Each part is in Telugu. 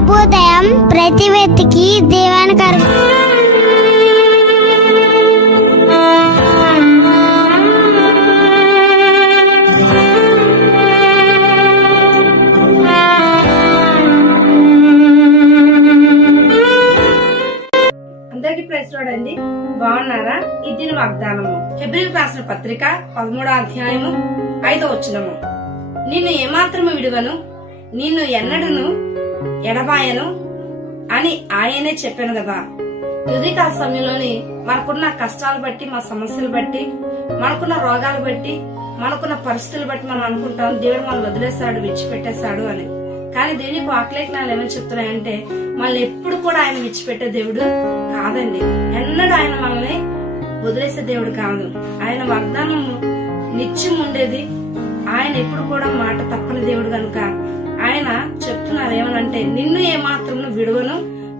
ప్రభుదయం ప్రతి వ్యక్తికి అర్ప అందరికి ప్రైజ్ చూడండి బాగున్నారా? ఇది వాగ్దానము. హెబ్రిల్ రాసిన పత్రిక పదమూడో అధ్యాయము ఐదో వచ్చినము నిన్ను ఏమాత్రము విడువను నిన్ను ఎన్నడను ఎడబాయను అని ఆయనే చెప్పాను కదా. ఉదయకాల సమయంలోని మనకున్న కష్టాలు బట్టి మా సమస్యలు బట్టి మనకున్న రోగాలు బట్టి మనకున్న పరిస్థితులు బట్టి మనం అనుకుంటాం దేవుడు మనం వదిలేశాడు విడిచిపెట్టేశాడు అని. కానీ దేవునికి వాక్లేఖనాలు ఏమని చెప్తున్నాయంటే మనల్ని ఎప్పుడు కూడా ఆయన విడిచిపెట్టే దేవుడు కాదండి. ఎన్నడూ ఆయన మనల్ని వదిలేసే దేవుడు కాదు. ఆయన వాగ్దానం నిత్యం ఉండేది. ఆయన ఎప్పుడు కూడా మాట తప్పని దేవుడు కనుక. ఆయన అంటే నిన్ను ఏమాత్రం విడువను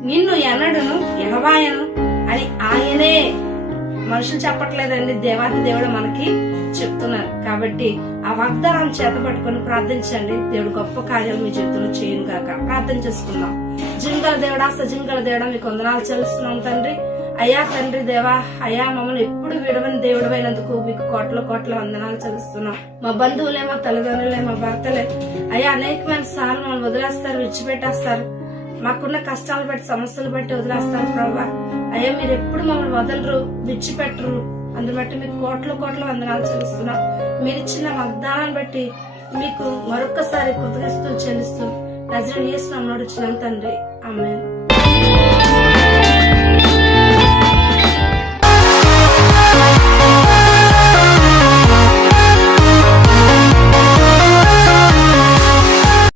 నిన్ను ఎనడును ఎడవాయను అని ఆయనే. మనుషులు చెప్పట్లేదండి దేవాది దేవుడు మనకి చెప్తున్నారు. కాబట్టి ఆ వాగ్దానం చేత పట్టుకొని ప్రార్థించండి. దేవుడు గొప్ప కార్యాలు మీ జీవితంలో చేయను కాక ప్రార్థన చేసుకుందాం. జింగల దేవుడా సజింగల దేవుడా మీకు వందనాలు చెల్లిస్తున్నాం తండ్రి. అయ్యా తండ్రి దేవా అయ్యా మమ్మల్ని ఎప్పుడు విడవని దేవుడు అయినందుకు మీకు కోట్ల కోట్ల వందనాలు చదువుతున్నాం మా బంధువులే మా తల్లిదండ్రులే మా భర్తలే అయ్యా అనేకమైన సార్లు మమ్మల్ని వదిలేస్తారు విడిచిపెట్టేస్తారు. మాకున్న కష్టాలు బట్టి సమస్యలు బట్టి వదిలేస్తారు ప్రభా. అయ్యా మీరు ఎప్పుడు మమ్మల్ని వదలరు విడిచిపెట్టరు. అందుని బట్టి మీకు కోట్ల కోట్ల వందనాలు చెల్లిస్తున్నాం మీరు ఇచ్చిన వాగ్దానాన్ని బట్టి మీకు మరొక్కసారి కృతజ్ఞతలు చెల్లిస్తూ నజరం చేస్తున్నాం నడుచున్నాం తండ్రి. అమ్మాయి